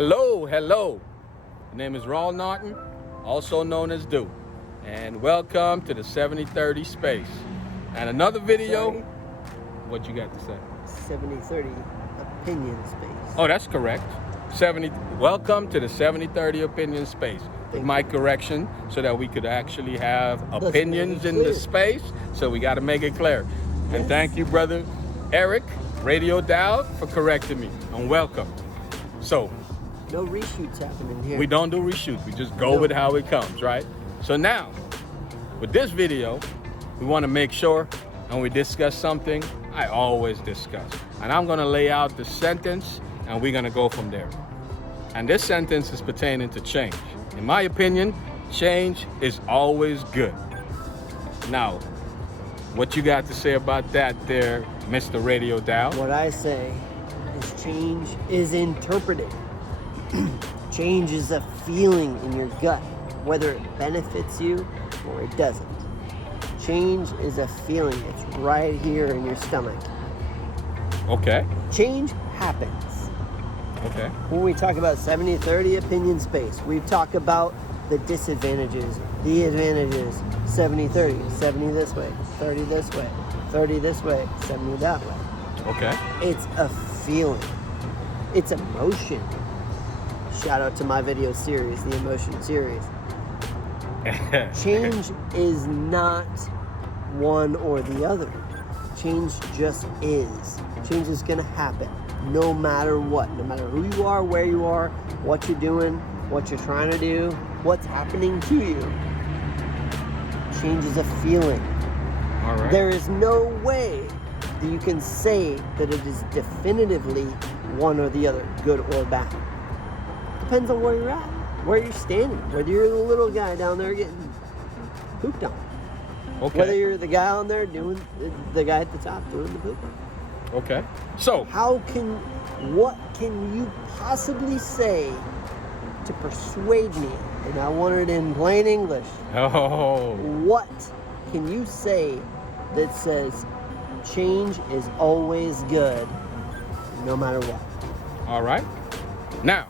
Hello. My name is Raul Norton, also known as Do, and welcome to the 7030 Space. And another video. Sorry? What you got to say? 7030 opinion space. Oh, that's correct. 70. Welcome to the 7030 Opinion Space. With my correction, so that we could actually have opinions in the space. So we got to make it clear. And Yes. thank you, brother Eric, Radio Dial, for correcting me. And welcome. So No reshoots happening here. we don't do reshoots. We just go with how it comes, right? So now, with this video, we want to make sure, and we discuss something I always discuss. And I'm going to lay out the sentence, and we're going to go from there. And this sentence is pertaining to change. In my opinion, change is always good. Now, what you got to say about that there, Mr. Radio Dial? What I say is change is interpreted. Change is a feeling in your gut, whether it benefits you or it doesn't. Change is a feeling. It's right here in your stomach. Okay. Change happens. Okay. When we talk about 70-30 opinion space, we talk about the disadvantages, the advantages, 70-30, 70 this way, 30 this way, 30 this way, 70 that way. Okay. It's a feeling. It's emotion. Shout out to my video series, the Emotion series. Change is not one or the other. Change just is. Change is going to happen no matter what. No matter who you are, where you are, what you're doing, what you're trying to do, what's happening to you. Change is a feeling. All right. There is no way that you can say that it is definitively one or the other, good or bad. Depends on where you're at, where you're standing, whether you're the little guy down there getting pooped on, Okay. whether you're the guy on there doing the guy at the top doing the poop. Okay. So, What can you possibly say to persuade me? And I want it in plain English. oh, What can you say that says change is always good, no matter what? all right. Now,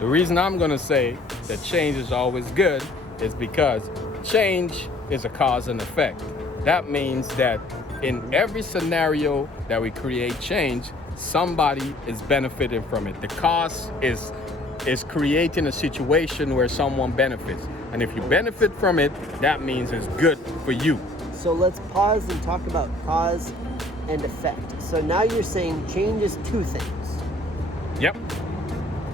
the reason I'm going to say that change is always good is because change is a cause and effect. That means that in every scenario that we create change, somebody is benefiting from it. The cause is creating a situation where someone benefits. And if you benefit from it, that means it's good for you. So let's pause and talk about cause and effect. So now you're saying change is two things, Yep,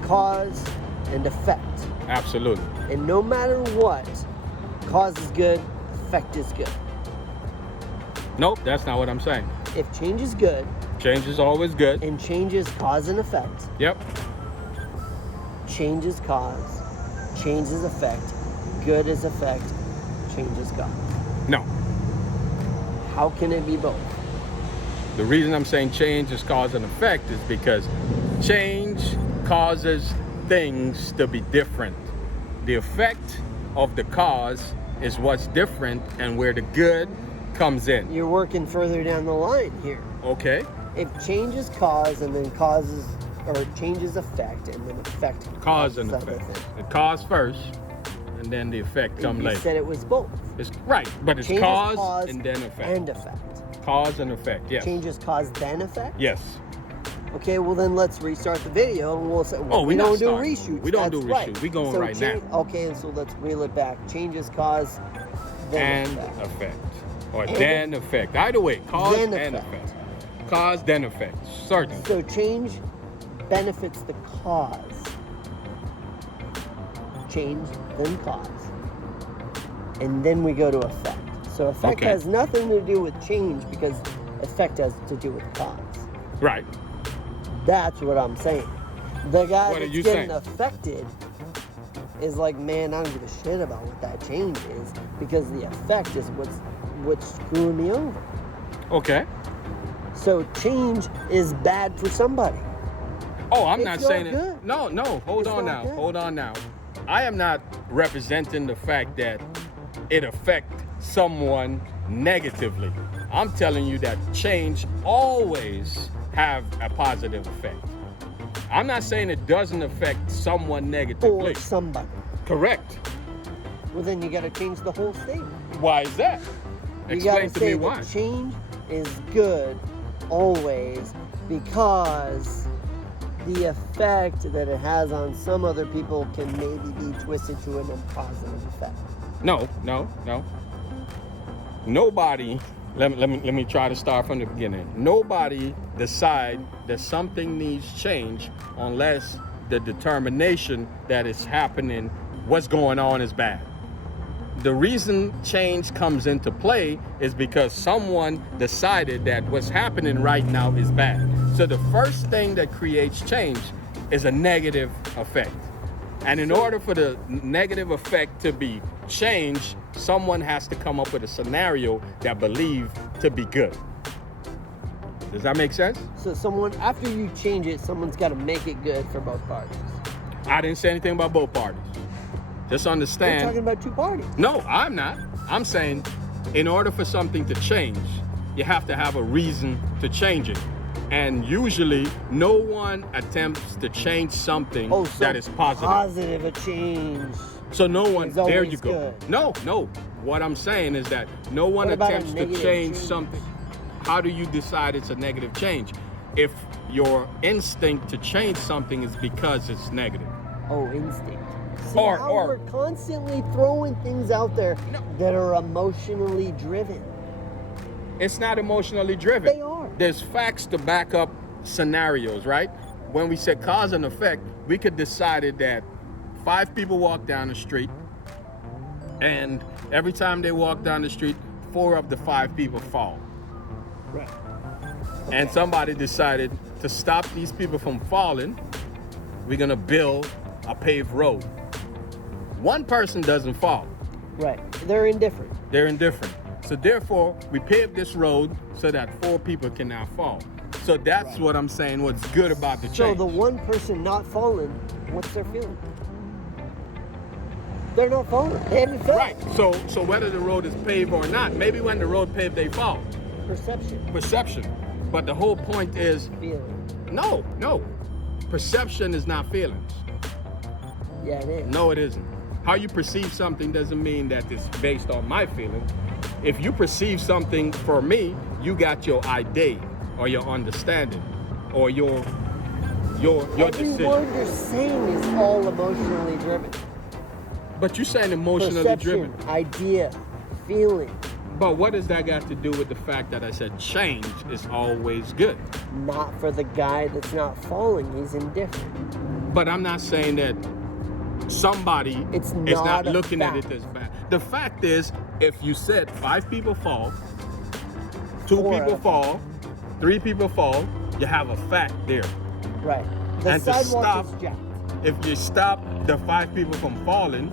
cause and effect. absolutely. And no matter what, cause is good, effect is good. Nope, that's not what I'm saying. If change is good Change is always good. and change is cause and effect, Yep. change is cause, change is effect, good is effect, change is cause. No. How can it be both? The reason I'm saying change is cause and effect is because change causes things to be different. The effect of the cause is what's different and where the good comes in. You're working further down the line here. Okay? If change is cause and then causes, or change is effect and then effect Cause and causes effect. everything. The cause first and then the effect come You later. said it was both. It's right, but it's Change cause, is cause and then effect. and effect. Cause and effect, yes. Change is cause then effect? Yes. Okay, well then let's restart the video and we'll say, well, Oh, we we're not don't do starting. reshoots. We don't That's do right. reshoots. We going So right now. Okay, and so let's reel it back. Change is cause then And effect. effect. Or then effect. Either way, cause Then and effect. effect. Cause, then effect. Certain. So change benefits the cause. Change, then cause. And then we go to effect. So effect Okay. has nothing to do with change because effect has to do with cause. Right. That's what I'm saying. The guy What are that's you getting saying? affected is like, man, I don't give a shit about what that change is because the effect is what's screwing me over. Okay. So change is bad for somebody. Oh, I'm It's not not saying it. good. No, hold It's on not now. good. Hold on now. I am not representing the fact that it affects someone negatively. I'm telling you that change always have a positive effect. I'm not saying it doesn't affect someone negatively. or somebody. Correct. Well, then you got to change the whole state. Why is that? You got Explain to to say me that why. change is good always, because the effect that it has on some other people can maybe be twisted to an unpositive effect. No. Nobody, let me try to start from the beginning. Nobody decide that something needs change unless the determination that it's happening, what's going on is bad. The reason change comes into play is because someone decided that what's happening right now is bad. So the first thing that creates change is a negative effect. And in order for the negative effect to be changed, someone has to come up with a scenario that believed to be good. Does that make sense? So someone, after you change it, someone's got to make it good for both parties. I didn't say anything about both parties. Just We're understand. talking about two parties. No, I'm not. I'm saying in order for something to change, you have to have a reason to change it. And usually, no one attempts to change something Oh, so that is positive. positive a change. So no one, is there always you go. good. No. What I'm saying is that no one What about a attempts to negative change change? something. How do you decide it's a negative change? If your instinct to change something is because it's negative. Oh, instinct. See Or- how or- we're constantly throwing things out there No. that are emotionally driven. It's not emotionally driven. They are. There's facts to back up scenarios, right? When we said cause and effect, we could decided that 5 people walk down the street, and every time they walk down the street, 4 of the 5 people fall. Right. And somebody decided to stop these people from falling, we're gonna build a paved road. One person doesn't fall. Right. They're indifferent. They're indifferent. So therefore, we paved this road so that 4 people can now fall. So that's Right. what I'm saying, what's good about the So change. the one person not falling, what's their feeling? They're not falling. They haven't fell. Right. So whether the road is paved or not, maybe when the road paved, they fall. Perception. Perception. But the whole point is, Feeling. no. Perception is not feelings. Yeah, it is. No, it isn't. How you perceive something doesn't mean that it's based on my feelings. If you perceive something for me, you got your idea or your understanding or your Every decision. word you're saying is all emotionally driven. But you're saying emotionally Perception, driven. idea, feeling. But what does that got to do with the fact that I said change is always good? Not for the guy that's not falling. He's indifferent. But I'm not saying that somebody It's is not not a looking at fact. it as bad. The fact is, if you said 5 people fall, 2 4 people of- fall, 3 people fall, you have a fact there. Right. The And to sidewalk stop- is jacked. If you stop the 5 people from falling,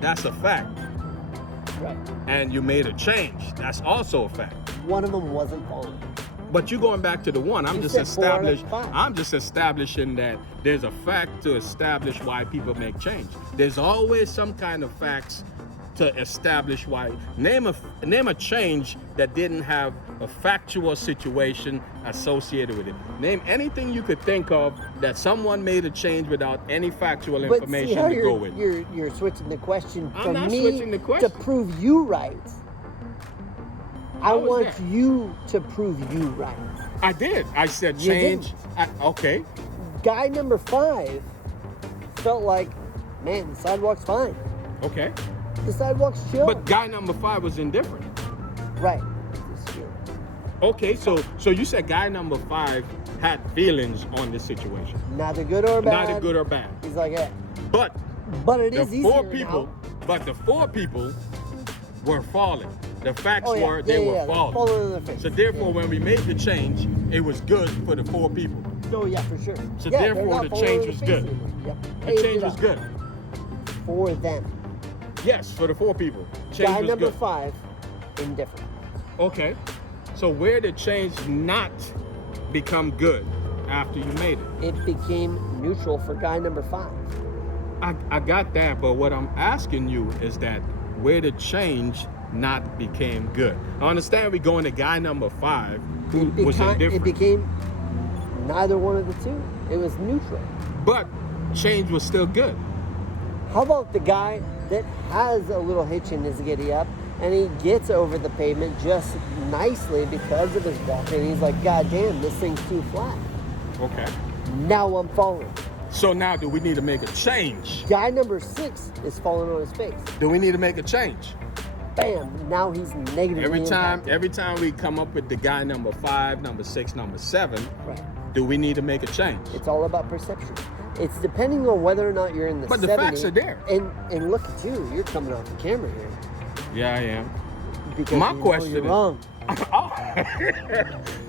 that's a fact. Right. And you made a change, that's also a fact. One of them wasn't falling. But you're going back to the one. You said 4 out of 5. I'm just establishing that there's a fact to establish why people make change. There's always some kind of facts to establish why. Name a change that didn't have a factual situation associated with it. Name anything you could think of that someone made a change without any factual But see information how to go with. you're switching the question I'm from not me switching the to question. prove you right. I How is want that? you to prove you right. I did. I said You change. Okay. Guy number 5 felt like, man, the sidewalk's fine. Okay. The sidewalk's chill. But guy number 5 was indifferent. right. It's chill. Okay, so you said guy number 5 had feelings on this situation, Neither good or bad. neither good or bad. He's like, yeah. But But it the is easier 4 people, now. but the 4 people were falling. The facts Oh, yeah. were they were they're falling. falling on their face. So therefore, when we made the change, it was good for the 4 people. Oh yeah, for sure. So yeah, they're therefore, not the falling change on was their face good. anymore. Yep. The Paved change it was up good. for them. Yes, for the 4 people. Change Guy was number good. 5, indifferent. Okay. So where did change not become good after you made it? It became neutral for guy number 5. I got that, but what I'm asking you is that where the change not became good. I understand we going to guy number 5 who was indifferent. It became neither one of the two. It was neutral. But change was still good. How about the guy that has a little hitch in his giddy up and he gets over the pavement just nicely because of his walking? He's like, God damn, this thing's too flat. Okay. Now I'm falling. So now do we need to make a change? Guy number 6 is falling on his face. Do we need to make a change? Bam! Now he's negatively impacted. Every time we come up with the guy number 5, number 6, number 7, Right. do we need to make a change? It's all about perception. It's depending on whether or not you're in the But the 70. facts are there. And look at you. You're coming off the camera here. Yeah, I am. Because My you know question you're is- wrong. Oh.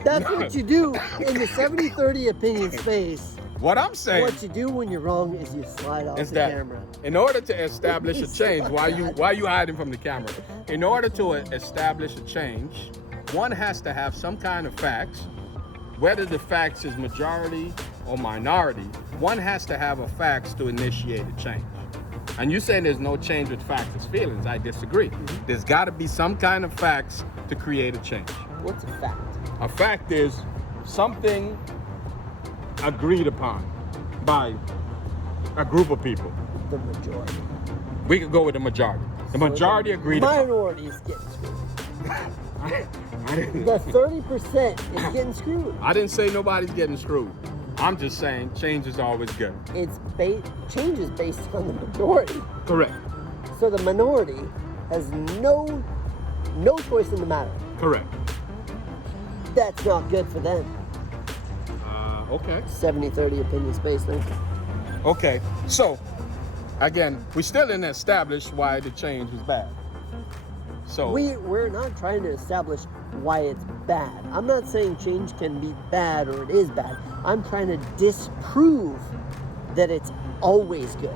That's No. what you do in the 70-30 opinion space. What I'm saying What you do when you're wrong is you slide off is the that camera. in order to establish a change, why you hiding from the camera? In order to establish a change, one has to have some kind of facts. Whether the facts is majority or minority, one has to have a facts to initiate a change. And you saying there's no change with facts, it's feelings. I disagree. There's got to be some kind of facts to create a change. What's a fact? A fact is something agreed upon by a group of people. The majority. We could go with the majority. The majority agreed upon. Minorities get screwed. I didn't- The 30% is getting screwed. I didn't say nobody's getting screwed. I'm just saying change is always good. It's change is based on the majority. Correct. So the minority has no choice in the matter. Correct. That's not good for them. Okay. 70-30 opinion space, thank you. Okay. So, again, we still didn't establish why the change was bad. So We're not trying to establish why it's bad. I'm not saying change can be bad or it is bad. I'm trying to disprove that it's always good.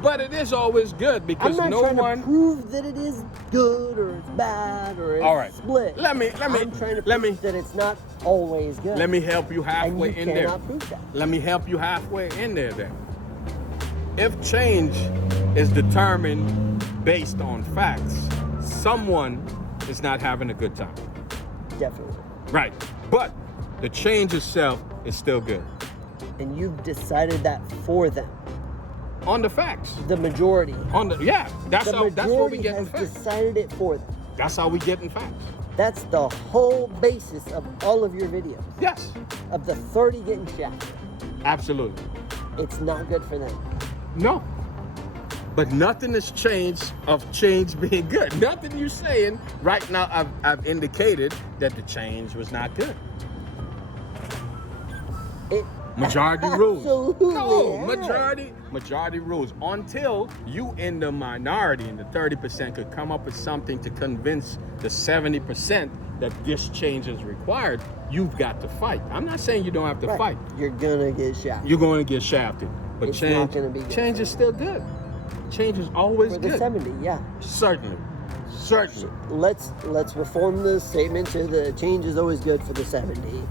but it is always good I'm because not no trying one. to prove that it is good or it's bad or it's All right. split. Let me I'm trying to prove that it's not always good. let me help you and halfway you in there. cannot prove that. Let me help you halfway in there then. If change is determined based on facts, someone is not having a good time. Definitely. Right. But the change itself is still good. And you've decided that for them. On the facts. The majority. That's The how that's what we majority get in has facts. decided it for them. That's how we get in facts. That's the whole basis of all of your videos. Yes. Of the 30 getting shafted. Absolutely. It's not good for them. No. But nothing has changed of change being good. Nothing you're saying right now I've indicated that the change was not good. It Majority rules. absolutely No, has. majority rules. Until you in the minority and the 30% could come up with something to convince the 70% that this change is required, you've got to fight. I'm not saying you don't have to Right. fight. You're gonna get shafted. You're going to get shafted. But It's change, not gonna be good. change is still good. Change is always For the good. 70, yeah. Certainly. Certainly. Let's reform the statement to the change is always good for the 70,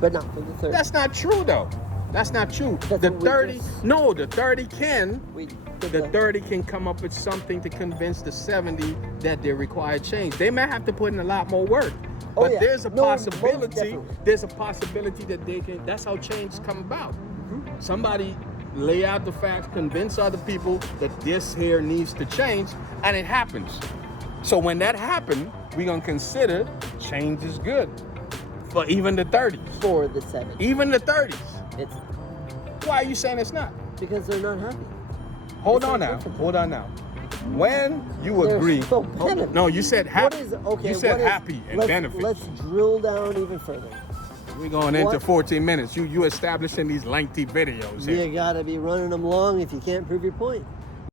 but not for the 30. That's not true though. That's not true. That's The what we 30, just- no, the 30 can. We The 30 can come up with something to convince the 70 that they require change. They may have to put in a lot more work. Oh, But yeah. there's a No, most possibility. definitely. There's a possibility that they can. That's how change come about. Mm-hmm. Somebody lay out the facts, convince other people that this here needs to change, and it happens. So when that happens, we're gonna consider change is good for even the 30s, for the 70. even the 30s. It's Why are you saying it's not? because they're not happy. Hold It's on not now. good for them. Hold on now. When you There's agree, no benefit. no, you said happy. What is okay? You said what is- happy and let's, benefits. Let's drill down even further. We're going into what- 14 minutes. You establishing these lengthy videos here. You gotta be running them long if you can't prove your point.